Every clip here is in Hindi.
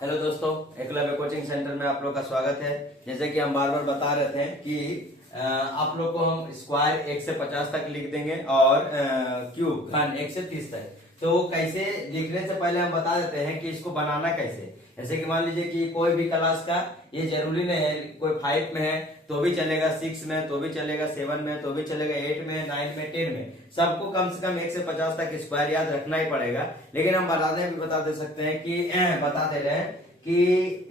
हेलो दोस्तों, एकलव्य कोचिंग सेंटर में आप लोग का स्वागत है। जैसे कि हम बार बार बता रहे थे कि आप लोग को हम स्क्वायर 1 से 50 तक लिख देंगे और क्यूब घन 1 से 30 तक। तो वो कैसे लिखने से पहले हम बता देते हैं कि इसको बनाना कैसे। जैसे कि मान लीजिए कि कोई भी क्लास का, ये जरूरी नहीं है कोई 5 में है तो भी चलेगा, 6 में तो भी चलेगा, 7 में तो भी चलेगा, 8 में, 9 में, 10 में, सबको कम से कम 1 से 50 तक स्क्वायर याद रखना ही पड़ेगा। लेकिन हम बता दे सकते हैं कि बता दे रहे हैं कि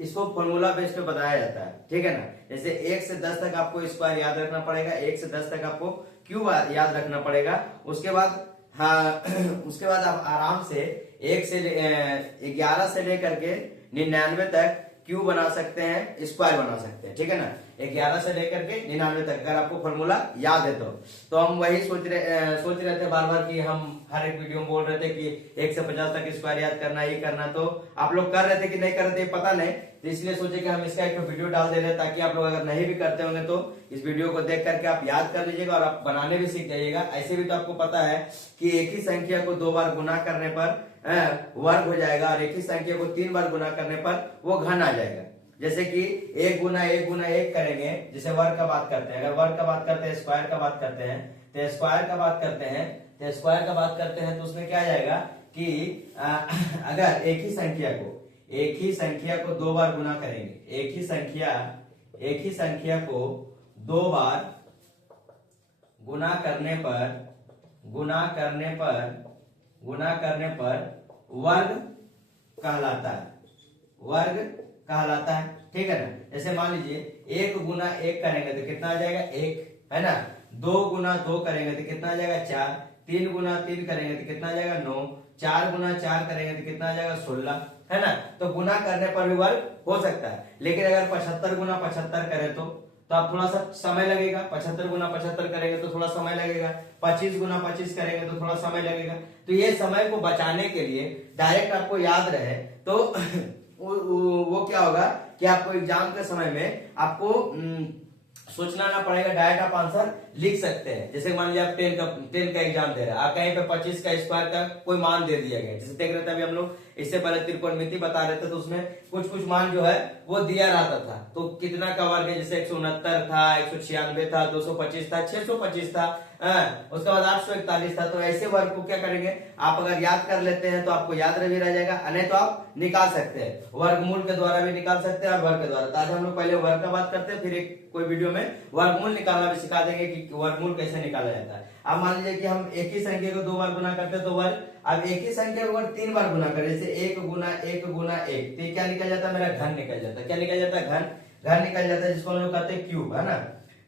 इसको फॉर्मूला बेस पे बताया जाता है, ठीक है ना। जैसे 1 से 10 तक आपको स्क्वायर याद रखना पड़ेगा, 1 से 10 तक आपको क्यूब याद रखना पड़ेगा। उसके बाद उसके बाद आप आराम से 1 से 11 से लेकर के 99 तक क्यूब बना सकते हैं, स्क्वायर बना सकते हैं, ठीक है ना। 11 से लेकर के 99 तक अगर आपको फॉर्मूला याद है तो हम वही सोच रहे थे बार बार कि हम हर एक वीडियो में बोल रहे थे कि 1 से 50 तक स्क्वायर याद करना, ये करना। तो आप लोग कर रहे थे कि नहीं कर रहे थे पता नहीं, तो इसलिए सोचे कि हम इसका एक वीडियो डाल दे रहे हैं ताकि आप लोग अगर नहीं भी करते होंगे तो इस वीडियो को देख करके आप याद कर लीजिएगा और आप बनाने भी सीख जाइएगा। ऐसे भी तो आपको पता है कि एक ही संख्या को 2 बार गुना करने पर वर्ग हो जाएगा और एक ही संख्या को 3 बार गुना करने पर वो घन आ जाएगा। जैसे कि 1 गुना 1 गुना 1 करेंगे, जैसे वर्ग का बात करते हैं, अगर वर्ग का बात करते हैं, स्क्वायर का बात करते हैं, तो स्क्वायर का बात करते हैं, तो उसमें क्या आ जाएगा कि अगर एक ही संख्या को 2 बार गुना करेंगे, एक ही संख्या को 2 बार गुना करने पर वर्ग कहलाता है, ठीक है ना। जैसे मान लीजिए 1 गुना 1 करेंगे तो कितना आ जाएगा 1, है ना। 2 गुना 2 करेंगे तो कितना आ जाएगा 4, 3 गुना 3 करेंगे तो कितना आ जाएगा 9, 4 गुना 4 करेंगे तो कितना आ जाएगा 16, है ना। तो गुना करने पर भी वर्ग हो सकता है। लेकिन अगर 75 गुना 75 करें तो आप थोड़ा सा समय लगेगा। 75 गुना 75 करेंगे तो थोड़ा समय लगेगा, 25 गुना 25 करेंगे तो थोड़ा समय लगेगा। तो ये समय को बचाने के लिए डायरेक्ट आपको याद रहे तो वो क्या होगा कि आपको एग्जाम के समय में आपको सोचना ना पड़ेगा, डायरेक्ट आप आंसर लिख सकते हैं। जैसे मान लीजिए आप 10 का एग्जाम दे रहे हैं, आप कहीं पे 25 का स्क्वायर का कोई मान दे दिया गया। जैसे देख रहे थे अभी हम लोग इससे पहले त्रिकोणमिति बता रहे थे तो उसमें कुछ मान जो है वो दिया रहता था। तो कितना का वर्ग है, जैसे 169 था, 196 था, 225 था, 625 था, उसके बाद 841 था। तो ऐसे वर्ग को क्या करेंगे, आप अगर याद कर लेते हैं तो आपको याद भी रह जाएगा, नहीं तो आप निकाल सकते हैं, वर्गमूल के द्वारा भी निकाल सकते हैं और वर्ग के द्वारा। तो आज हम लोग पहले वर्ग का बात करते हैं, फिर कोई वीडियो में वर्गमूल निकालना भी सिखा देंगे कि वर्गमूल कैसे निकाला जाता है। अब मान लीजिए कि हम एक ही संख्या को 2 बार गुना करते हैं तो वर्ग, अब एक ही संख्या को 3 बार गुना करें, जैसे 1 गुना 1 गुना 1, तो क्या निकल जाता है, मेरा घन निकल जाता है। क्या निकल जाता है, घन निकल जाता है, जिसको हम लोग कहते हैं क्यूब, है ना।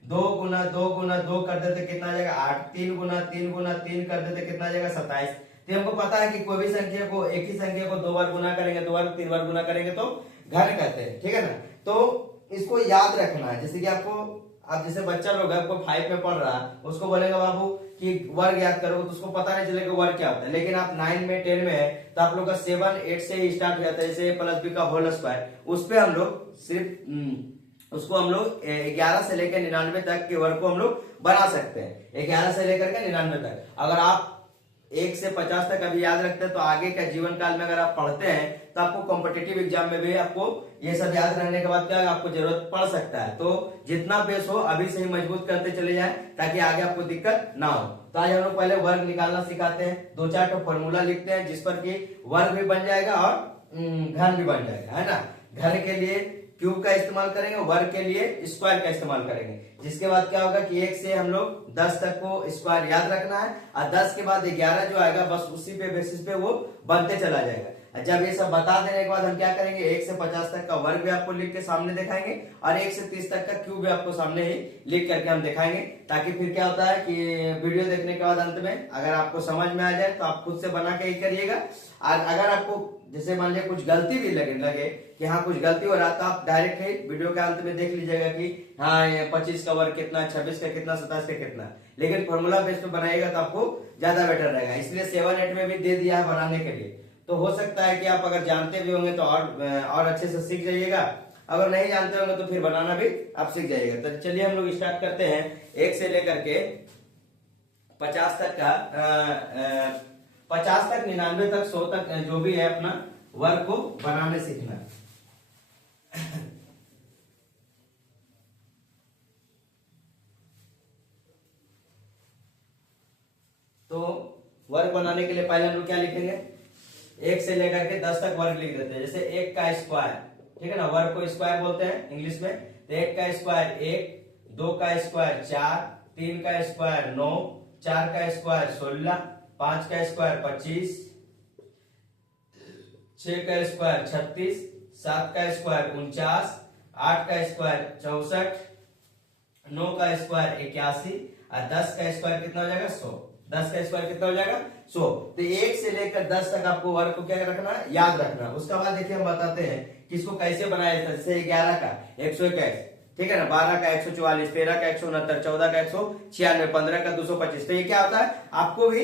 2 गुना 2 गुना 2 कर देते कितना आ जाएगा 8, 3 गुना 3 गुना 3 कर देते कितना आ जाएगा 27। तो हमको पता है कि कोई भी संख्या को, एक ही संख्या को 2 बार गुना करेंगे तो वर्ग, 3 बार गुना करेंगे तो घन कहते हैं, ठीक है ना। तो इसको याद रखना है। जैसे कि आप जैसे बच्चा लोग है, कोई 5 में पढ़ रहा है, उसको बोलेगा बाबू कि वर्ग याद करो, तो उसको पता नहीं चलेगा वर्ग क्या होता है। लेकिन आप 9 में 10 में है तो आप लोग का 7 8 से ही स्टार्ट हो जाता है, जैसे प्लस बी का होल स्क्वायर, उस पे हम लोग सिर्फ उसको हम लोग 11 से लेकर 99 तक के वर्ग को हम लोग बना सकते हैं, 11 से लेकर के 99 तक। अगर आप 1 से 50 तक अभी याद रखते हैं तो आगे का जीवन काल में अगर आप पढ़ते हैं तो आपको कॉम्पिटिटिव एग्जाम में भी आपको ये सब याद रहने के बाद क्या आपको जरूरत पड़ सकता है। तो जितना बेस हो अभी से ही मजबूत करते चले जाएं ताकि आगे आपको दिक्कत ना हो। तो आज हम लोग पहले वर्ग निकालना सिखाते हैं, 2-4 फॉर्मूला लिखते हैं जिस पर कि वर्ग भी बन जाएगा और घन भी बन जाएगा, है ना। घन के लिए क्यूब का इस्तेमाल करेंगे, वर्ग के लिए स्क्वायर का इस्तेमाल करेंगे। जिसके बाद क्या होगा कि 1 से हम लोग 10 तक को स्क्वायर याद रखना है और 10 के बाद 11 जो आएगा बस उसी पे बेसिस पे वो बनते चला जाएगा। जब ये सब बता देने के बाद हम क्या करेंगे, 1 से 50 तक का वर्ग भी आपको लिख के सामने दिखाएंगे और 1 से 30 तक का क्यूब भी आपको सामने ही लिख करके हम दिखाएंगे। ताकि फिर क्या होता है कि वीडियो देखने के बाद अंत में अगर आपको समझ में आ जाए तो आप खुद से बना के ही करिएगा। और अगर आपको जैसे मान लिया कुछ गलती भी लगे कि हाँ कुछ गलती हो रहा तो आप डायरेक्ट ही वीडियो के अंत में देख लीजिएगा कि हाँ ये 25 का वर्ग कितना, 26 का कितना, 27 का कितना। लेकिन फॉर्मूला बेस पे बनाइएगा तो आपको ज्यादा बेटर रहेगा, इसलिए 7-8 में भी दे दिया है बनाने के लिए। तो हो सकता है कि आप अगर जानते भी होंगे तो और अच्छे से सीख जाइएगा, अगर नहीं जानते होंगे तो फिर बनाना भी आप सीख जाइएगा। तो चलिए हम लोग स्टार्ट करते हैं 1 से लेकर के 50 तक का 50 तक 99 तक 100 तक जो भी है अपना वर्ग को बनाने सीखना। तो वर्ग बनाने के लिए पहले हम लोग क्या लिखेंगे, 1 से लेकर के 10 तक वर्ग लिख देते हैं। जैसे 1 का स्क्वायर, ठीक है ना, वर्ग को स्क्वायर बोलते हैं इंग्लिश में। तो 1 का स्क्वायर 1, 2 का स्क्वायर 4, 3 का स्क्वायर 9, 4 का स्क्वायर 16, 5 का स्क्वायर 25, 6 का स्क्वायर 36, 7 का स्क्वायर 49, 8 का स्क्वायर 64, 9 का स्क्वायर 81 और 10 का स्क्वायर कितना हो जाएगा 100। 10 का स्क्वायर कितना हो जाएगा 100। तो 1 से लेकर 10 तक आपको वर्ग को क्या रखना है, याद रखना। उसके बाद देखिए हम बताते हैं कि इसको कैसे बनाया जाता है। जैसे 11 का 121, ठीक है ना, 12 का 144, 13 का 169, 14 का 196, 15 का 225। तो ये क्या होता है, आपको भी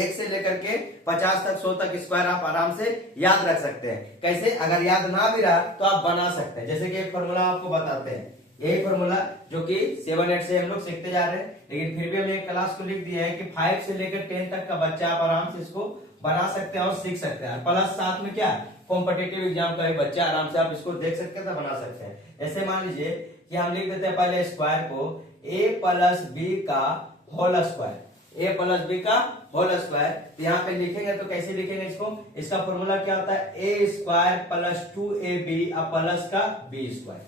1 से लेकर के 50 तक 100 तक स्क्वायर आप आराम से याद रख सकते हैं। कैसे, अगर याद ना भी रहा तो आप बना सकते हैं। जैसे कि एक फॉर्मूला आपको बताते हैं, यही फॉर्मूला जो कि 7 8 से हम लोग सीखते जा रहे हैं, लेकिन फिर भी हमने एक क्लास को लिख दिया है कि 5 से लेकर 10 तक का बच्चा आप आराम से इसको बना सकते हैं और सीख सकते हैं। प्लस साथ में क्या, कॉम्पिटिटिव एग्जाम का भी बच्चा आराम से आप इसको देख सकते हैं, बना सकते हैं। ऐसे मान लीजिए कि हम लिख देते हैं पहले स्क्वायर को a प्लस बी का whole square, a plus B का होल स्क्वायर। यहाँ पे लिखेंगे तो कैसे लिखेंगे इसको, इसका फॉर्मूला क्या होता है, a square plus 2ab plus का b स्क्वायर,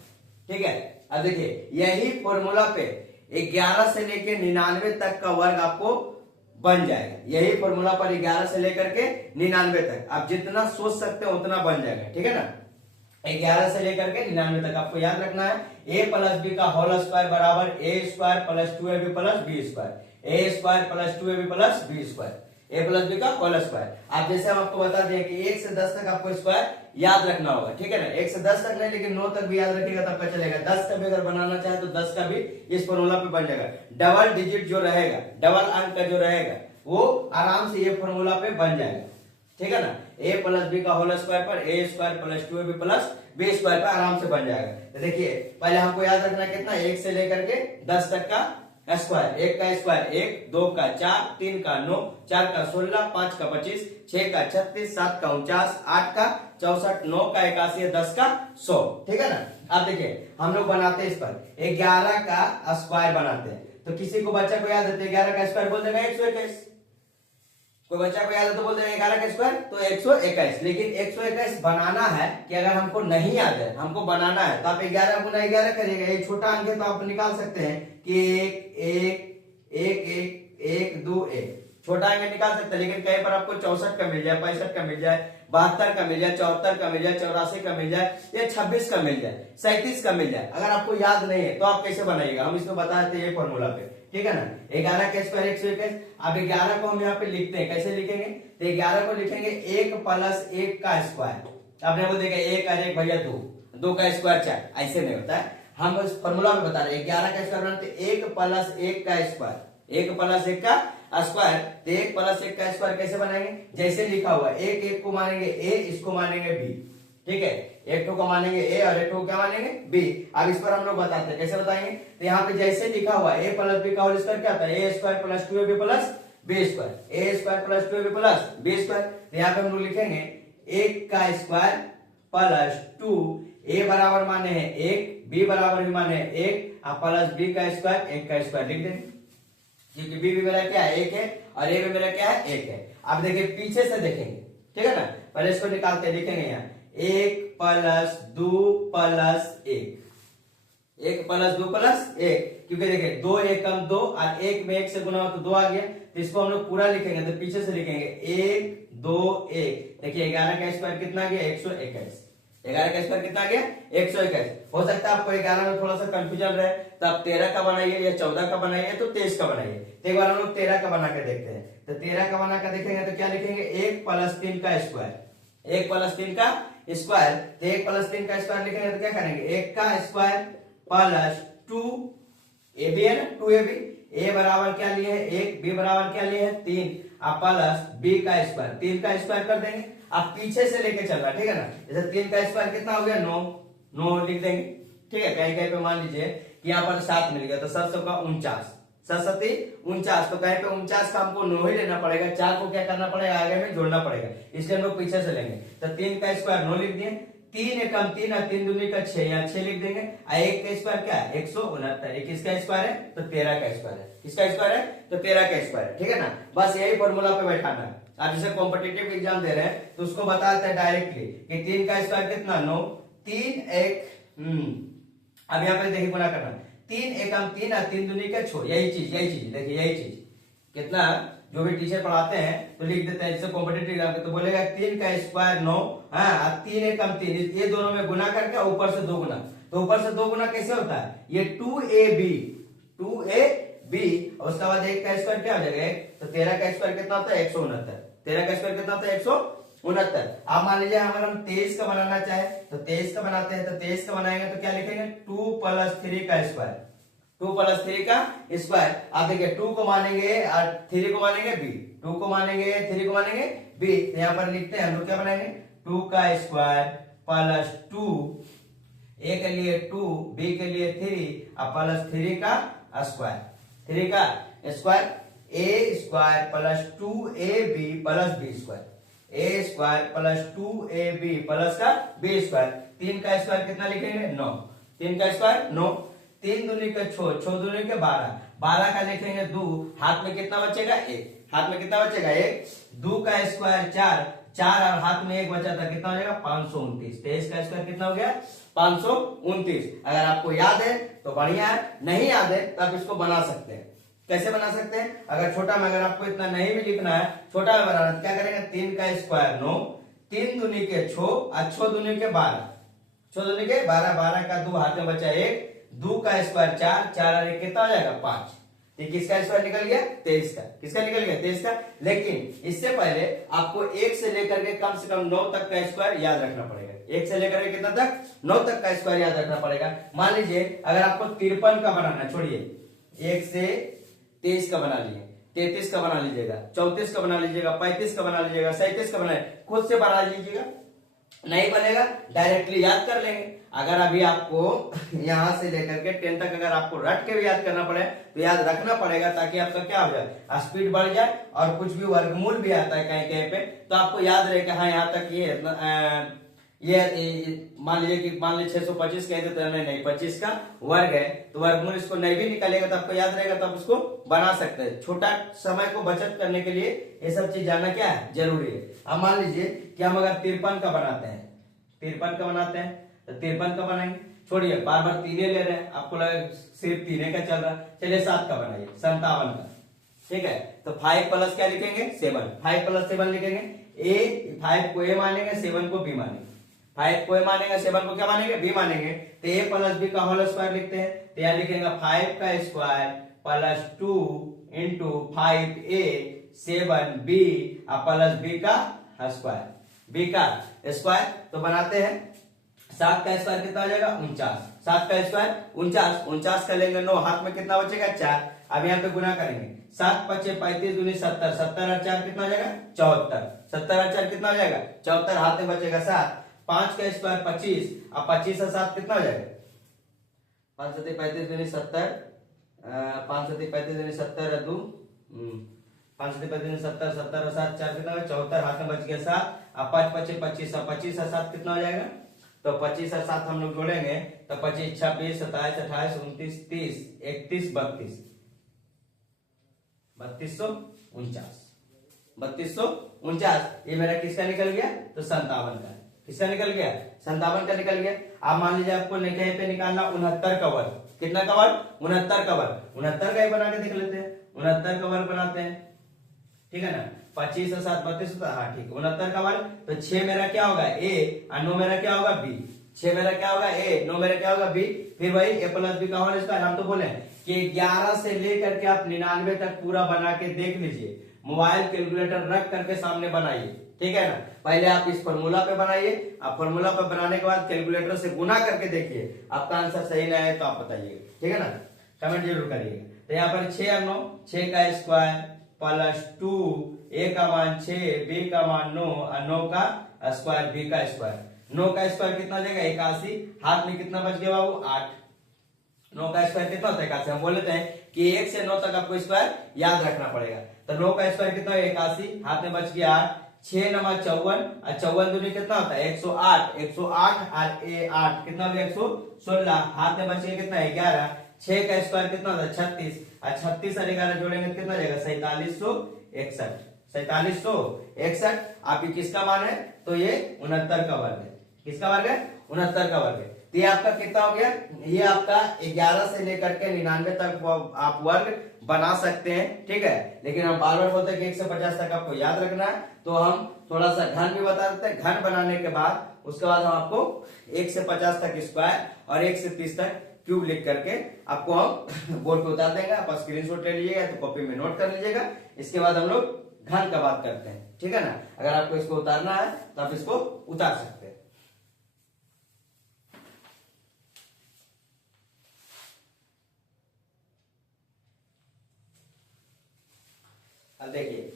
ठीक है। अब देखिए यही फॉर्मूला पे 11 से लेकर 99 तक का वर्ग आपको बन जाएगा। यही फॉर्मूला पर 11 से लेकर के 99 तक आप जितना सोच सकते हो उतना बन जाएगा, ठीक है ना। 11 से लेकर के 99 तक आपको याद रखना है, a प्लस बी का होल स्क्वायर बराबर a square plus 2ab plus b square, a square plus 2ab plus b square, a plus B का होल स्क्वायर। आप जैसे हम आपको बता दें कि 1 से 10 तक आपको स्क्वायर याद रखना होगा, ठीक है ना। 1 से 10 तक नहीं, लेकिन 9 तक भी याद रखिएगा तब का चलेगा। 10 का भी अगर बनाना चाहे तो 10 का भी इस फॉर्मूला पे बन जाएगा। डबल डिजिट जो रहेगा, डबल अंक का जो रहेगा वो आराम से ये फॉर्मूला पे बन जाएगा, ठीक है ना। a प्लस बी का होल स्क्वायर पर a square plus 2ab plus b square पर आराम से बन जाएगा। तो देखिए पहले हमको याद रखना है कितना, 1 से लेकर के 10 तक का स्क्वायर। 1 का स्क्वायर 1, 2 का 4, 3 का 9, 4 का 16, 5 का 25, 6 का 36, 7 का 49, 8 का 64, 9 का 81, 10 का 100, ठीक है ना। अब देखिए हम लोग बनाते हैं इस पर 11 का स्क्वायर बनाते हैं। तो किसी को बच्चा को याद है 11 का स्क्वायर बोल देगा 121, कोई बच्चा को याद है तो बोल देगा 11 का स्क्वायर तो 121। लेकिन 121 बनाना है कि अगर हमको नहीं याद है, हमको बनाना है, तो आप 11 गुना 11 करिएगा। ये छोटा अंक है तो आप निकाल सकते हैं कि 1 2 1 छोटा अंक निकाल सकते हैं। लेकिन कहीं पर आपको 64 का मिल जाए, 65 का मिल जाए, 72 का मिल जाए, 74 का मिल जाए, 84 का मिल जाए, या 26 का मिल जाए, 37 का मिल जाए, अगर आपको याद नहीं है तो आप कैसे बनाइएगा, हम इसमें बता देते हैं ये फॉर्मूला पे, ठीक है ना। 11 का स्क्वायर 121। अब 11 को हम यहाँ पे लिखते हैं, कैसे लिखेंगे, तो 11 को लिखेंगे 1 प्लस 1 का स्क्वायर। आपने वो देखा 1 और 1 भैया 2, 2 का स्क्वायर 4, ऐसे नहीं होता है। हम उस फॉर्मूला में बता रहे हैं 11 का स्क्वायर बनाते 1 प्लस 1 का स्क्वायर, 1 प्लस 1 का स्क्वायर। तो 1 प्लस 1 का स्क्वायर कैसे बनाएंगे, जैसे लिखा हुआ है 1 को मानेंगे a, इसको मानेंगे b, ठीक है। एक को मानेंगे a और एक को क्या मानेंगे b। अब इस पर हम लोग बताते हैं कैसे बताएंगे। तो यहाँ पे जैसे लिखा हुआ है a प्लस बी का होल स्क्वायर क्या होता है, a square plus 2ab plus b square, a square plus 2ab plus b square. तो यहाँ पे हम लोग लिखेंगे 1 का स्क्वायर प्लस 2, a बराबर माने है 1, b बराबर भी माने है 1 और प्लस b का स्क्वायर 1 का स्क्वायर लिख देंगे, क्योंकि b भी मेरा क्या है 1 है और a भी मेरा क्या है 1 है। अब देखिए पीछे से देखेंगे, ठीक है ना। पहले इसको निकालते हैं, लिखेंगे यहाँ 1 प्लस 2 प्लस 1, 1 प्लस 2 प्लस 1, क्योंकि देखिए 2 एकम 2 और 1 में 1 से गुना हो तो 2 आ गया। तो इसको हम लोग पूरा लिखेंगे तो पीछे से लिखेंगे 1 2 1। देखिए 11 का स्क्वायर कितना आ गया 121, 11 का स्क्वायर कितना आ गया 121। हो सकता है आपको 11 में थोड़ा सा कंफ्यूजन रहे तो आप 13 का बनाइए या 14 का बनाइए तो 23 का बनाइए। तो एक बार हम लोग 13 का बना के देखते हैं। तो 13 का बना कर देखेंगे तो क्या लिखेंगे 1 प्लस 3 का स्क्वायर, 1 प्लस 3 का स्क्वायर। तो 1 प्लस 3 का स्क्वायर लिखेंगे तो क्या करेंगे 1 का स्क्वायर प्लस 2ab है ना, 2ab, a बराबर क्या लिए है 1, b बराबर क्या लिए है 3 और प्लस b का स्क्वायर, 3 का स्क्वायर कर देंगे। आप पीछे से लेके चल रहा है, ठीक है ना। जैसे 3 का स्क्वायर कितना हो गया 9, 9 लिख देंगे, ठीक है। कहीं कहीं पे मान लीजिए कि यहाँ पर 7 मिल गया तो 7 का 49, 7 49, तो कहीं पे 49 का हमको 9 ही लेना पड़ेगा, 4 को क्या करना पड़ेगा आगे में जोड़ना पड़ेगा, इसलिए हम लोग पीछे से लेंगे। तो 3 का स्क्वायर 9 लिख दिए, 3 एकम 3 और 3 दूनी का 6, यहाँ 6 लिख देंगे। एक का स्क्वायर क्या है 169, ये किसका स्क्वायर है तो 13 का स्क्वायर है। किसका स्क्वायर है तो 13 का स्क्वायर है, ठीक है ना। बस यही फॉर्मूला पे बैठाना है। आप जैसे कॉम्पिटिटिव एग्जाम दे रहे हैं तो उसको बताते हैं डायरेक्टली कि 3 का स्क्वायर कितना 9, 3 एक अब यहाँ पे देखिए गुना करना 3 एकम 3 और 3 दूनी का 6, यही चीज देखिए, यही चीज कितना जो भी टीचर पढ़ाते हैं तो लिख देते हैं। जैसे कॉम्पिटिटिव एग्जाम तो बोलेगा 3 का स्क्वायर 9, हाँ 3 एकम 3, ये दोनों में गुना करके ऊपर से 2 गुना, तो ऊपर से 2 गुना कैसे होता है ये 2ab और उसके बाद 1 का स्क्वायर क्या हो जाएगा 1, तो 13 का स्क्वायर कितना होता है 169, 13 का स्क्वायर कितना होता है 169। आप मान लीजिए अगर हम 23 का बनाना चाहे तो 23 का बनाते हैं, तो 23 का बनाएंगे तो क्या लिखेंगे 2 + 3 का स्क्वायर, 2 + 3 का स्क्वायर। आप देखिए 2 को मानेंगे और 3 को मानेंगे बी, 2 को मानेंगे 3 को मानेंगे बी, तो यहाँ पर लिखते हैं हम लोग क्या बनाएंगे 2 का स्क्वायर प्लस 2, ए के लिए 2, बी के लिए 3 और प्लस 3 का स्क्वायर, 3 का square, A square plus 2ab plus B square, A square plus 2ab plus का बी स्क्वायर। 3 का स्क्वायर कितना लिखेंगे 9, 3 का स्क्वायर 9, 3 दूनी का 6, 6 दूनी के 12, 12 का लिखेंगे 2, हाथ में कितना बचेगा 1, हाथ में कितना बचेगा 1, 2 का स्क्वायर 4, 4 और हाथ में 1 बचा था कितना हो जाएगा 529, 23 का स्क्वायर कितना हो गया 529। अगर आपको याद है तो बढ़िया है, नहीं याद है तो आप इसको बना सकते हैं। कैसे बना सकते हैं, अगर छोटा में अगर आपको इतना नहीं भी लिखना है, छोटा में बनाना क्या करेंगे 3 का स्क्वायर 9, 3 दूनी के 6 और 6 दूनी के 12, 6 दूनी के 12, 12 का 2 हाथ में बचा 1, 2 का स्क्वायर 4, 4 और 1 कितना हो जाएगा 5, ये किसका स्क्वायर निकल गया 23 का, किसका निकल गया 23 का। लेकिन इससे पहले आपको 1 से लेकर के कम से कम 9 तक का स्क्वायर याद रखना पड़ेगा, 1 से लेकर के कितना तक 9 तक का स्क्वायर याद रखना पड़ेगा। मान लीजिए अगर आपको 53 का बनाना, छोड़िए 1 से 23 का बना लिए, 33 का बना लीजिएगा, 34 का बना लीजिएगा, 35 का बना लीजिएगा, 37 का बना, खुद से बना लीजिएगा, नहीं बनेगा डायरेक्टली याद कर लेंगे। अगर अभी आपको यहां से लेकर के 10 तक अगर आपको रट के भी याद करना पड़े तो याद रखना पड़ेगा, ताकि आपका क्या हो जाए स्पीड बढ़ जाए, और कुछ भी वर्गमूल भी आता है कहीं कहीं पे तो आपको याद रहे कि हाँ यहाँ तक ये मान लीजिए कि 625 कहते थे, नहीं 25 का वर्ग है, तो वर्गमूल इसको नहीं भी निकालेगा तो आपको याद रहेगा, तो आप उसको बना सकते हैं। छोटा समय को बचत करने के लिए ये सब चीज जानना क्या है जरूरी है। अब मान लीजिए कि हम अगर 53 का बनाते हैं, 53 का बनाते हैं तो 53 का बनाएंगे, छोड़िए बार बार 3 ले रहे हैं, आपको लगा सिर्फ 3 का चल रहा है, चलिए 7 का बनाइए 57 का, ठीक है। तो 5 प्लस क्या लिखेंगे 7, 5 + 7 लिखेंगे, 5 को ए मानेंगे 7 को बी मानेंगे, 5 को ए मानेंगे 7 को क्या मानेंगे बी मानेंगे, तो a + b का होल स्क्वायर लिखते हैं, तो यहाँ लिखेंगे 5 का square plus 2 into 5a 7b plus b का स्क्वायर, b का स्क्वायर। तो बनाते हैं 7 का स्क्वायर कितना हो जाएगा 49, 7 का स्क्वायर 49, 49 का लेंगे 9, हाथ में कितना बचेगा 4, अब यहाँ पे गुना करेंगे 7 × 5 = 35 दूनी 70, 70 और 4 कितना हो जाएगा 74, 70 और 4 कितना हो जाएगा 74, हाथ में बचेगा 7, 5 का स्क्वायर 25, अब 25 और 7 कितना हो जाएगा 5 × 35 दूनी 70, 5 × 35 दूनी 70 और 2 5 × 35 दूनी 70, 70 और 7 4 कितना होगा 74, हाथ में बच गया 7, अब 5 × 5 = 25, अब 25 और 7 कितना हो जाएगा, तो 25 और 7 हम लोग जोड़ेंगे तो 25 26 27 28 29 30 31 32 3249, ये मेरा किसका निकल गया तो 57 का, किसका निकल गया 57 का निकल गया। आप मान लीजिए आपको कहीं पे निकालना 69 का वर्ग, कितना का वर्ग 69 का वर्ग, 69 का ही बना के देख लेते हैं, 69 का वर्ग बनाते हैं, ठीक है ना, 25 और 7 32 होता है, हाँ ठीक, 69 का वर्ग, तो 6 मेरा क्या होगा a और 9 मेरा क्या होगा b, 6 मेरा क्या होगा a, 9 मेरा क्या होगा b, फिर वही a + b का होल स्क्वायर। हम तो बोले कि 11 से लेकर के आप 99 तक पूरा बना के देख लीजिए, मोबाइल कैलकुलेटर रख करके सामने बनाइए, ठीक है ना। पहले आप इस फॉर्मूला पे बनाइए, आप फॉर्मूला पे बनाने के बाद कैलकुलेटर से गुना करके देखिए, आपका आंसर सही ना है तो आप बताइएगा, ठीक है ना, कमेंट जरूर करिएगा। तो यहाँ पर 6 और 9, 6 का स्क्वायर प्लस 2, a का मान 6, b का मान 9 और 9 का स्क्वायर b का स्क्वायर, 9 का स्क्वायर कितना हो जाएगा 81, हाथ में कितना बच गया बाबू 8, 9 का स्क्वायर कितना होता है 81, हम बोल लेते हैं कि 1 से 9 तक आपको स्क्वायर याद रखना पड़ेगा, तो 9 का स्क्वायर कितना है 81, हाथ में बच गया 8, 6 नमा 54 और 54 दूनी कितना होता है 108, 108 और ए 8 कितना हो गया 116, हाथ में बचेगा कितना 11, 6 का स्क्वायर कितना होता है 36 और 36 और 11 जोड़ेंगे कितना हो जाएगा 4761, 4761। आप ये किसका मान है तो ये 69 का वर्ग है, किसका वर्ग है 69 का वर्ग है। तो ये आपका कितना हो गया, ये आपका 11 से लेकर के 99 तक आप वर्ग बना सकते हैं, ठीक है। लेकिन हम बार बार बोलते हैं कि 1 से 50 तक आपको याद रखना है, तो हम थोड़ा सा घन भी बता देते हैं। घन बनाने के बाद उसके बाद हम आपको 1 से 50 तक स्क्वायर और 1 से 30 तक क्यूब लिख करके आपको हम बोर्ड पे उतार देंगे। आप स्क्रीनशॉट ले लीजिएगा तो कॉपी में नोट कर लीजिएगा। इसके बाद हम लोग घन का बात करते हैं, ठीक है ना। अगर आपको इसको उतारना है तो आप इसको उतार सकते हैं। अब देखिए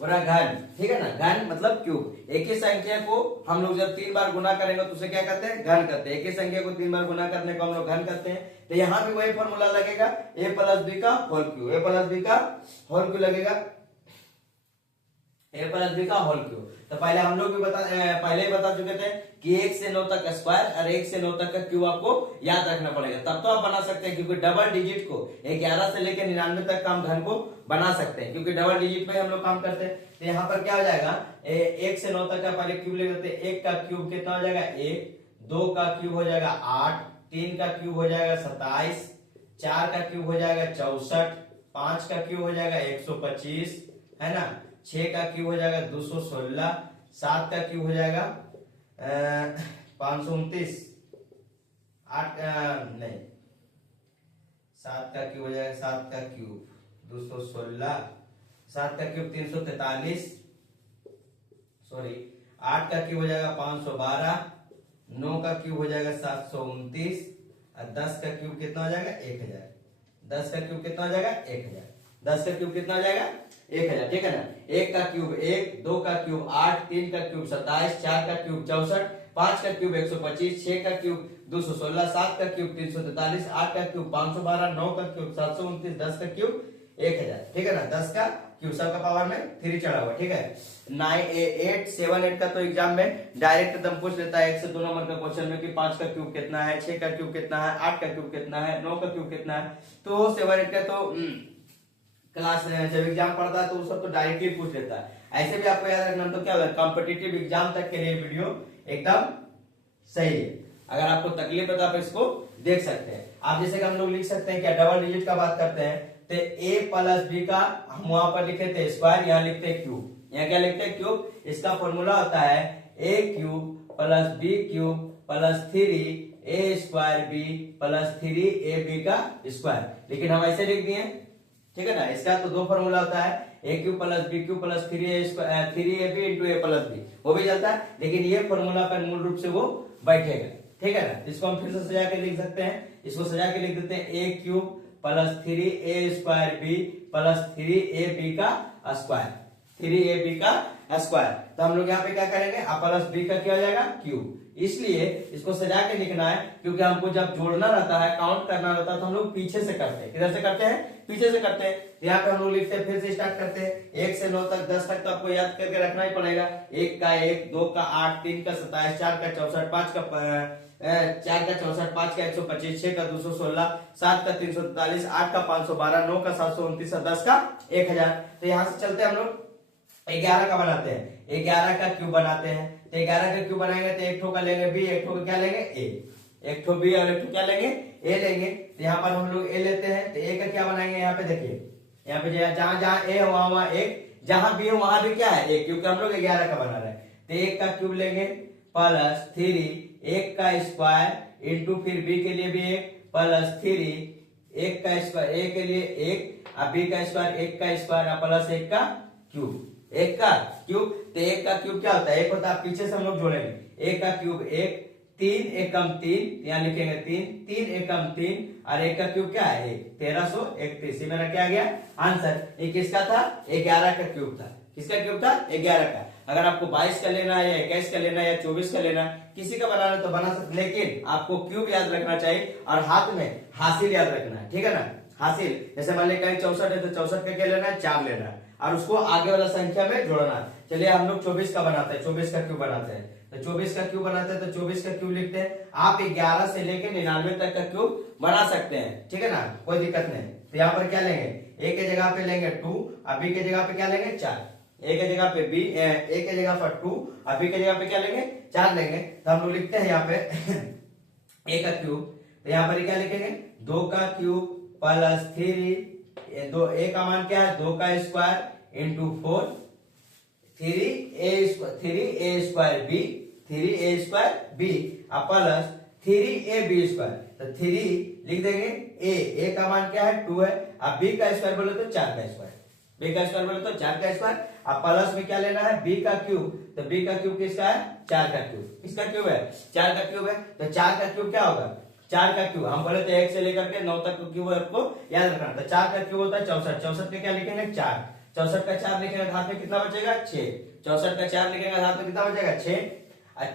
बोला घन, ठीक है ना। घन मतलब क्यूब। एक ही संख्या को हम लोग जब 3 बार गुना करेंगे तो उसे क्या करते हैं घन करते हैं। एक ही संख्या को 3 बार गुना करने को हम लोग घन करते हैं। तो यहाँ भी वही फॉर्मूला लगेगा a प्लस बी का whole cube, a plus B का होल क्यूब लगेगा, a प्लस बी का होल क्यूब। तो पहले हम लोग भी पहले ही बता चुके थे कि 1 से 9 तक का स्क्वायर और 1 से 9 तक का क्यूब आपको याद रखना पड़ेगा, तब तो आप बना सकते हैं। क्योंकि डबल डिजिट को 11 से लेकर 99 तक का हम घन को बना सकते हैं, क्योंकि डबल डिजिट पे हम लोग काम करते हैं। तो यहाँ पर क्या हो जाएगा 1 से 9 तक का पहले क्यूब ले लेते हैं। 1 का क्यूब कितना हो जाएगा 1, 2 का क्यूब हो जाएगा 8, 3 का क्यूब हो जाएगा 27, 4 का क्यूब हो जाएगा 64, 5 का क्यूब हो जाएगा 125, है ना। 6 का क्यूब हो जाएगा 216, 7 का क्यूब हो जाएगा 529, 8 नहीं 7 का क्यूब हो जाएगा 7 का क्यूब 216, 7 का क्यूब 343, सॉरी 8 का क्यूब हो जाएगा 512, 9 का क्यूब हो जाएगा 729 और 10 का क्यूब कितना हो जाएगा 1000। 10 का क्यूब कितना हो जाएगा 1000। 10 का क्यूब कितना हो जाएगा 1000, ठीक है ना। 1 का क्यूब 1, 2 का क्यूब 8, 3 का क्यूब 27, 4 का क्यूब 64, 5 का क्यूब 125, 6 का क्यूब 216, 7 का क्यूब 343, 8 का क्यूब 512, 9 का क्यूब 729, 10 का क्यूब 1000, ठीक है ना। 10 का क्यूब सबका पावर में 3 चढ़ा हुआ, ठीक है। 8, 7, 8 का तो एग्जाम में डायरेक्ट एकदम पूछ लेता है 1 से 2 नंबर का क्वेश्चन में कि 5 का क्यूब कितना है, 6 का क्यूब कितना है, 8 का क्यूब कितना है, 9 का क्यूब कितना है। तो 7, 8 का तो क्लास जब एग्जाम पढ़ता है तो वो सब तो डायरेक्टली पूछ लेता है। ऐसे भी आपको याद रखना, तो क्या होगा कॉम्पिटिटिव एग्जाम तक के लिए वीडियो एकदम सही है। अगर आपको तकलीफ है तो आप इसको देख सकते हैं। आप जैसे कि हम लोग लिख सकते हैं क्या डबल डिजिट का बात करते हैं तो a प्लस बी का हम वहां पर लिखे थे स्क्वायर, यहाँ लिखते हैं क्यूब। यहाँ क्या लिखते हैं क्यूब। इसका फॉर्मूला होता है a cube plus B cube plus 3a square B plus 3ab का स्क्वायर। लेकिन हम ऐसे लिख दिए, ठीक है ना। इसका तो 2 फॉर्मूला होता है a cube plus B cube plus 3ab into a plus B, वो भी चलता है। लेकिन ये फॉर्मूला पर मूल रूप से वो बैठेगा, ठीक है ना। इसको हम फिर से सजा के लिख सकते हैं। इसको सजा के लिख देते हैं a cube plus 3a square B plus 3ab का स्क्वायर, 3ab का स्क्वायर। तो हम लोग यहाँ पे क्या करेंगे प्लस बी का क्या हो जाएगा क्यूब। इसलिए इसको सजा के लिखना है, क्योंकि हमको जब जोड़ना रहता है काउंट करना रहता है तो हम लोग पीछे से करते हैं। किधर से करते हैं पीछे से करते हैं। यहाँ पे हम लोग लिखते हैं, फिर से स्टार्ट करते हैं 1 से 9 तक 10 तक तो आपको याद करके रखना ही पड़ेगा। 1 का 1, 2 का 8, 3 का 27, 4 का 64, 5 का 4 का 64, 5 का 125, 6 का 216, 7 का 343, 8 का 512, 9 का 729 और 10 का 1000। तो यहाँ से चलते हैं हम लोग 11 का बनाते हैं, 11 का क्यूब बनाते हैं। तो 11 का क्यूब बनाएंगे तो एक ठो का लेंगे बी, एक ठो का क्या लेंगे ए, एक ठो बी और एक ठो क्या लेंगे ए लेंगे। तो यहाँ पर हम लोग ए लेते हैं तो ए का क्या बनाएंगे, यहाँ पे देखिए, यहाँ पे जहां जहां ए है वहां वहां एक, जहां बी है वहां भी क्या है एक, क्योंकि हम लोग 11 का बना रहे हैं। तो 1 का क्यूब लेंगे प्लस 3, 1 का स्क्वायर इंटू फिर बी के लिए भी 1 प्लस 3, 1 का स्क्वायर ए के लिए 1 और बी का स्क्वायर 1 का स्क्वायर प्लस 1 का क्यूब, 1 का क्यूब। तो 1 का क्यूब क्या होता है, 1 होता है, पीछे से हम लोग जोड़ेंगे। 1 का क्यूब 1, 3 एकम 3, यहाँ लिखेंगे 3, 3 एकम 3 और 1 का क्यूब क्या है 1, 1331। ये मेरा क्या गया आंसर। ये किसका था 11 का क्यूब था। किसका क्यूब था 11 का। अगर आपको 22 का लेना है या 21 का लेना है या 24 का लेना है, किसी का बनाना तो बना सकते, लेकिन आपको क्यूब याद रखना चाहिए और हाथ में हासिल याद रखना है, ठीक है ना। हासिल, जैसे मान लीजिए कहीं 64 है तो 64 का क्या लेना है, 4 लेना है और उसको आगे वाला संख्या में जोड़ना है। चलिए हम लोग 24 का बनाते हैं, 24 का क्यूब बनाते हैं। तो 24 का क्यूब बनाते हैं तो 24 का क्यूब लिखते हैं। आप 11 से लेके 99 तक का क्यूब बना सकते हैं, ठीक है ना, कोई दिक्कत नहीं। तो यहाँ पर क्या लेंगे, ए के जगह पे लेंगे 2 और बी के जगह पे क्या लेंगे 4। ए के जगह पे बी, ए के जगह पर 2 और बी के जगह पे क्या लेंगे 4 लेंगे। तो हम लोग लिखते हैं यहाँ पे ए का क्यूब, तो यहाँ पर क्या लिखेंगे 2 का क्यूब प्लस 3, दो ए का मान क्या है 2 का square into 4, 3a square B, 3a square B plus 3ab square. तो 3 लिख देंगे, ए का मान क्या है 2 है, अब बी का स्क्वायर बोले तो 4 का स्क्वायर, बी का स्क्वायर बोले तो 4 का स्क्वायर। अब प्लस में क्या लेना है बी का क्यूब, तो बी का क्यूब किसका है 4 का क्यूब, किसका क्यूब है 4 का क्यूब है। तो 4 का क्यूब क्या होगा, 4 का क्यूब हम बोले तो 1 से लेकर के 9 तक क्यूब आपको याद रखना। तो 4 का क्यूब होता है 64, 64 के क्या लिखेंगे 4, 64 का 4 लिखेंगे हाथ में कितना बचेगा 6, 64 का 4 लिखेंगे हाथ में कितना बचेगा 6,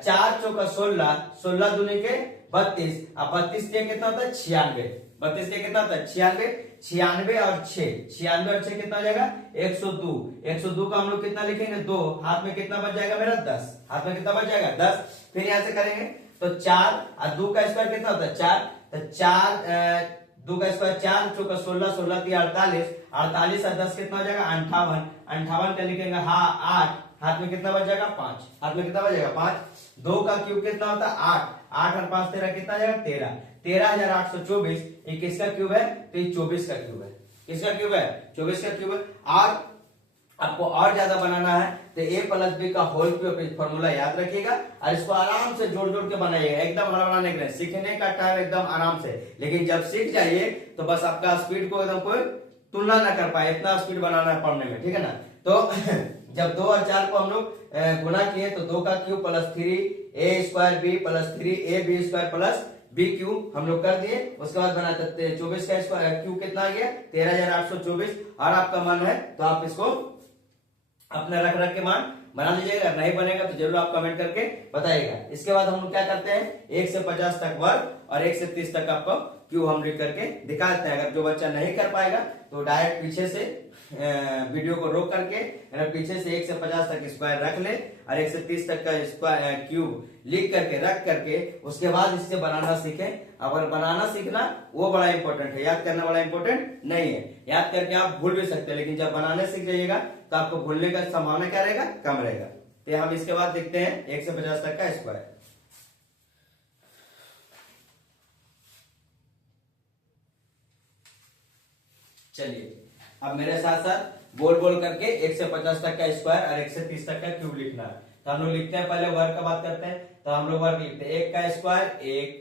4 चौका 16, 16 दूनी के 32, अब 32 के कितना होता है 96, 32 के कितना होता है 96, 96 और 6, 96 और 6 कितना हो जाएगा 102, 102 का हम लोग कितना लिखेंगे 2, हाथ में कितना बच जाएगा मेरा 10, हाथ में कितना बच जाएगा 10। फिर यहां से करेंगे तो 4 और 2 का स्क्वायर कितना होता है 4, तो 4 2 का स्क्वायर 4 चौका 16, 16 3 48, 48 और 10 कितना हो जाएगा 58, 58 का लिखेंगे हाँ 8, हाथ में कितना बच जाएगा 5, हाथ में कितना बचेगा 5। 2 का क्यूब कितना होता है 8, 8 और 5 13 कितना जाएगा 13, 13824, ये किसका क्यूब है तो ये 24 का क्यूब है, किसका क्यूब है 24 का क्यूब है। और आपको और ज्यादा बनाना है तो a प्लस बी का होल क्यूब फॉर्मूला याद रखिएगा और इसको आराम से जोड़ जोड़ के बनाइएगा, एकदम हड़बड़ाने के लिए, सीखने का टाइम एकदम आराम से, लेकिन जब सीख जाइए तो बस आपका स्पीड को एकदम कोई तुलना ना कर पाए, इतना स्पीड बनाना है पढ़ने में, ठीक है ना। तो जब 2 और 4 को हम लोग गुना किए तो 2 का cube plus 3a square B plus 3ab square plus B cube हम लोग कर दिए। उसके बाद बना 24 का स्क्वायर क्यूब कितना आ गया 13824, और आपका मान है तो आप इसको अपने रख रख के मान बना लीजिएगा, अगर नहीं बनेगा तो जरूर आप कमेंट करके बताइएगा। इसके बाद हम लोग क्या करते हैं 1 से 50 तक वर्ग और 1 से 30 तक आपको क्यूब हम लिख करके दिखा देते हैं। अगर जो बच्चा नहीं कर पाएगा तो डायरेक्ट पीछे से वीडियो को रोक करके पीछे से 1 से 50 तक स्क्वायर रख ले और 1 से 30 तक का स्क्वायर क्यूब लिख करके रख करके उसके बाद इससे बनाना सीखें। अगर बनाना सीखना वो बड़ा इंपॉर्टेंट है, याद करना बड़ा इंपॉर्टेंट नहीं है। याद करके आप भूल भी सकते हैं, लेकिन जब बनाने सीख जाइएगा तो आपको भूलने का संभावना क्या रहेगा कम रहेगा। तो हम इसके बाद देखते हैं 1 से 50 तक का स्क्वायर। चलिए अब मेरे साथ साथ बोल बोल करके 1 से 50 तक का स्क्वायर और 1 से 30 तक का क्यूब लिखना है। तो हम लोग लिखते हैं, पहले वर्ग का बात करते हैं। तो हम लोग वर्ग लिखते हैं 1 का स्क्वायर 1,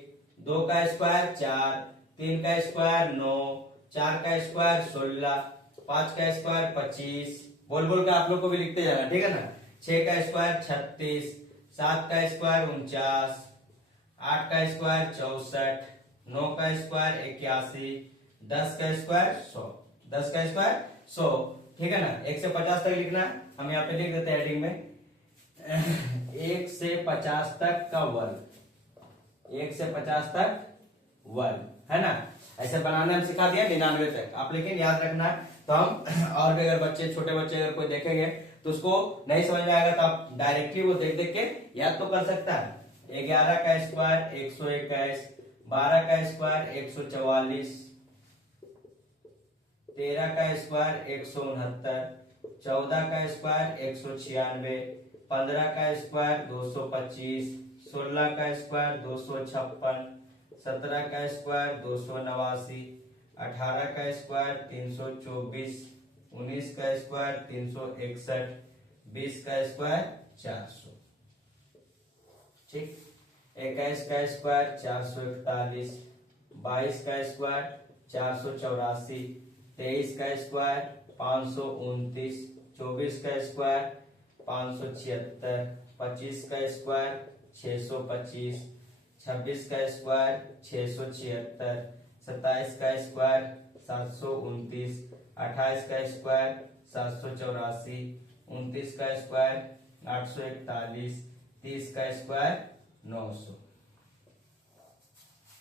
2 का स्क्वायर 4, 3 का स्क्वायर 9, 4 का स्क्वायर 16, 5 का स्क्वायर 25, बोल बोल कर आप लोग को भी लिखते जाना, ठीक है ना। 6 का स्क्वायर 36, 7 का स्क्वायर 49, 8 का स्क्वायर 64, 9 का स्क्वायर 81, 10 का स्क्वायर 100, 10 का स्क्वायर 100, ठीक है ना। 1 से 50 तक लिखना है, हम यहाँ पे लिख देते हैं हेडिंग में 1 से 50 तक का वर्ग, 1 से 50 तक वर्ग, है ना। ऐसे बनाने हम सिखा दिया 99 तक, आप लेकिन याद रखना है। तो हम और भी अगर बच्चे छोटे बच्चे अगर कोई देखेंगे तो उसको नहीं समझ में आएगा तो आप डायरेक्टली वो देख देख के याद तो कर सकता है। 11 का स्क्वायर 121, 12 का स्क्वायर 144, 13 का स्क्वायर 169, 14 का स्क्वायर 196, 15 का स्क्वायर 225, 16 का स्क्वायर 256, 17 का स्क्वायर 289, 18 का स्क्वायर 324, 19 का स्क्वायर 361, 20 का स्क्वायर 400, ठीक। 21 का स्क्वायर 441, 22 का स्क्वायर 484, 23 का स्क्वायर 529, 24 का स्क्वायर 576, 25 का स्क्वायर 625, 26 का स्क्वायर 676, 27 का स्क्वायर 729, 28 का स्क्वायर 784, 29 का स्क्वायर 841, 30 का स्क्वायर 900,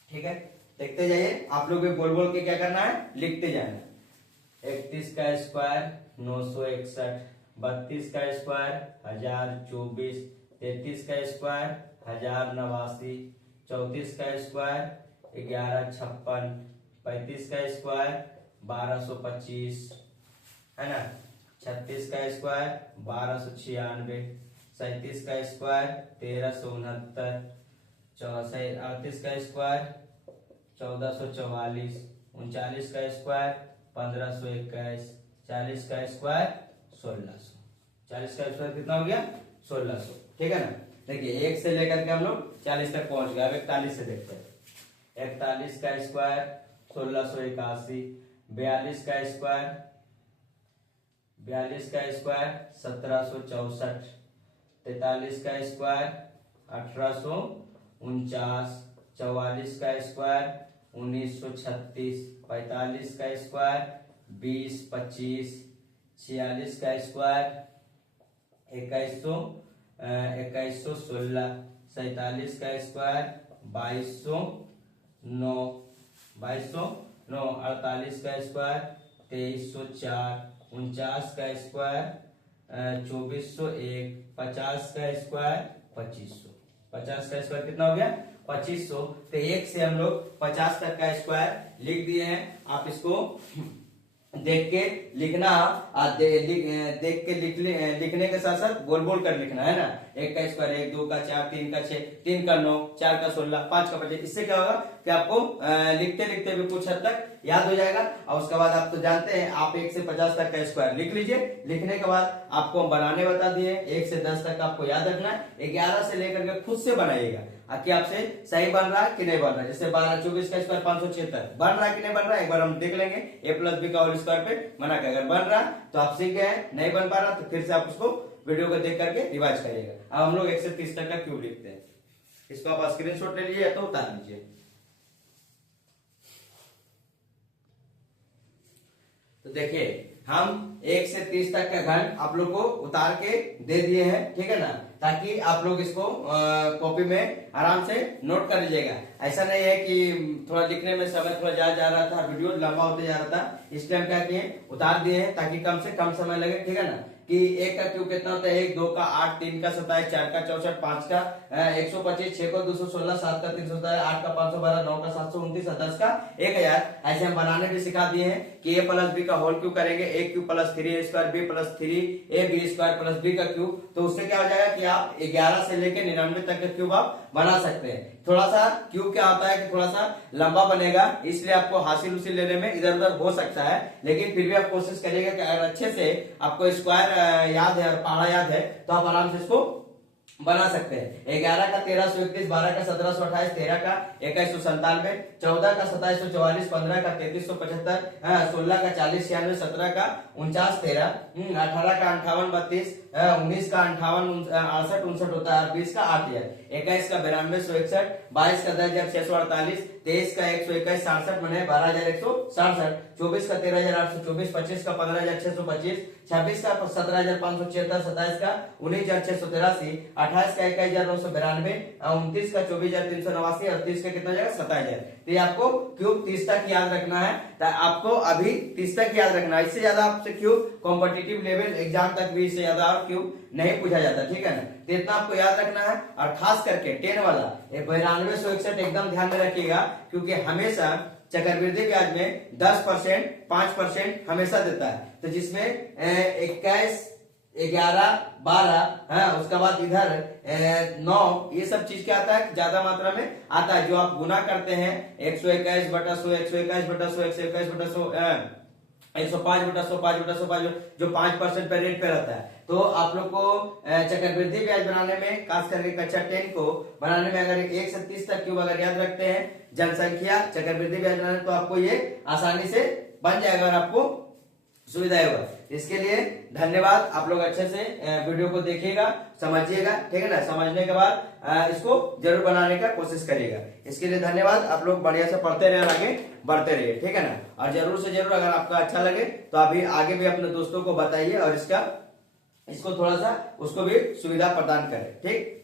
ठीक है। देखते जाइए, आप लोग भी बोल बोल के क्या करना है, लिखते जाना। 31 का स्क्वायर 961, 32 का स्क्वायर 1024, 33 का स्क्वायर 1089, 34 का स्क्वायर 1156, 35 का स्क्वायर 1225 है ना, 36 का स्क्वायर 1296, 37 का स्क्वायर 1369, 38 का स्क्वायर 1444, 39 का स्क्वायर 1521, 40 का स्क्वायर 1600। 40 का स्क्वायर कितना हो गया, 1600, ठीक है ना। देखिए 1 से लेकर के हम लोग 40 तक पहुंच गए। अब 41 से देखते हैं। 41 का स्क्वायर 1681, 42 का स्क्वायर 1764, 43 का स्क्वायर 1849, 44 का स्क्वायर 1936, 45 का स्क्वायर 2025, 46 का स्क्वायर 2116, 47 का स्क्वायर 2209, 48 का स्क्वायर 2304, 49 का स्क्वायर 2401, 50 का स्क्वायर 2500। 50 का स्क्वायर कितना हो गया, 2500। तो 1 से हम लोग 50 तक का स्क्वायर लिख दिए हैं। आप इसको देख के लिखना, देख के लिखने के साथ साथ बोल बोल कर लिखना है ना। 1 का स्क्वायर 1, 2 का 4, 3 का 6, 3 का 9, 4 का 16, 5 का 25। इससे क्या होगा कि आपको लिखते लिखते भी कुछ हद तक याद हो जाएगा। और उसके बाद आप तो जानते हैं, आप 1 से 50 तक का स्क्वायर लिख लीजिए। लिखने के बाद आपको हम बनाने बता दिए। 1 से 10 तक आपको याद रखना है। 11 से लेकर के खुद से बनाइएगा कि आपसे सही बन रहा है कि नहीं बन रहा है। जैसे 12, 24 का स्क्वायर 576 बन रहा है कि नहीं बन रहा है, एक बार हम देख लेंगे। a प्लस बी का होल स्क्वायर पे बना के अगर बन रहा तो आप सीख गए। नहीं बन पा रहा तो फिर से आप उसको वीडियो को देख करके रिवाइज करिएगा। अब हम लोग 1 से 30 तक का क्यूब लिखते हैं। इसको आप स्क्रीनशॉट ले लीजिए या तो उतार लीजिए। तो देखिए हम 1 से 30 तक का घन आप लोग को उतार के दे दिए हैं, ठीक है ना, ताकि आप लोग इसको कॉपी में आराम से नोट कर लीजिएगा। ऐसा नहीं है कि थोड़ा लिखने में समय थोड़ा ज्यादा जा रहा था, वीडियो लंबा होते जा रहा था, इसलिए हम क्या किए, उतार दिए हैं ताकि कम से कम समय लगे, ठीक है ना। कि 1 का क्यूब कितना होता है, 1, 2 का 8, 3 का 27, 4 का 64, 5 का 125, 6 का 216, 7 का 317, 8 का 512, 9 का 729, 10 का 1000। ऐसे हम बनाने भी सिखा दिए हैं कि a प्लस बी का होल क्यूब करेंगे, a cube plus 3a square, b plus 3ab square plus b का क्यूब। तो उससे क्या हो जाएगा कि आप 11 से लेकर 99 तक का क्यूब आप बना सकते हैं। थोड़ा सा क्यूब क्या होता है कि थोड़ा सा लंबा बनेगा, इसलिए आपको हासिल उसिल लेने में इधर उधर हो सकता है, लेकिन फिर भी आप कोशिश करिएगा कि अगर अच्छे से आपको स्क्वायर याद है और पहाड़ा याद है तो आप आराम से इसको बना सकते हैं। 11 का 1331, 12 का 1728, 13 का 2197, 14 का 2744, 15 का 3375, 16 का 4096, 17 का 4913, 18 का 5832, 19 का 58 68 होता है, 20 का 8000, 21 का 9261, 22 का 10648, 23 का 121 67 मने 12167, 24 का 13824, 25 का 15625, 26 का 17576, 27 का 19683, 28 का 21992, 29 का 24389 और 30 का कितना जाएगा 27000। तो ये आपको क्यूब 30 तक याद रखना है। आपको अभी 30 तक याद रखना है, इससे ज्यादा आपसे क्यूब कॉम्पिटिटिव लेवल एग्जाम तक भी इससे ज्यादा और क्यूब नहीं पूछा जाता, ठीक है ना। तो इतना आपको याद रखना है। और खास करके 10 वाला 9261 एकदम ध्यान में रखिएगा, क्योंकि हमेशा चक्रवृद्धि ब्याज में 10%, 5% हमेशा देता है। तो जिसमें 21, 11, 12, उसके बाद इधर 9, ये सब चीज क्या आता है ज्यादा मात्रा में आता है। जो आप गुना करते हैं 121/100, 121/100, 121/100, 105/100, जो 5% पे रेट पे रहता है। तो आप लोग को चक्रवृद्धि ब्याज बनाने में, खास करके कक्षा 10 को बनाने में, अगर 1 से 30 तक क्यूब अगर याद रखते हैं जनसंख्या चक्रवृद्धि ब्याज बनाने, तो आपको ये आसानी से बन जाएगा और आपको सुविधा होगा। इसके लिए धन्यवाद। आप लोग अच्छे से वीडियो को देखिएगा, समझिएगा, ठीक है ना। समझने के बाद इसको जरूर बनाने का कोशिश करिएगा। इसके लिए धन्यवाद। आप लोग बढ़िया से पढ़ते रहे और आगे बढ़ते रहिए, ठीक है ना। और जरूर से जरूर अगर आपका अच्छा लगे तो अभी आगे भी अपने दोस्तों को बताइए और इसको थोड़ा सा उसको भी सुविधा प्रदान करें, ठीक।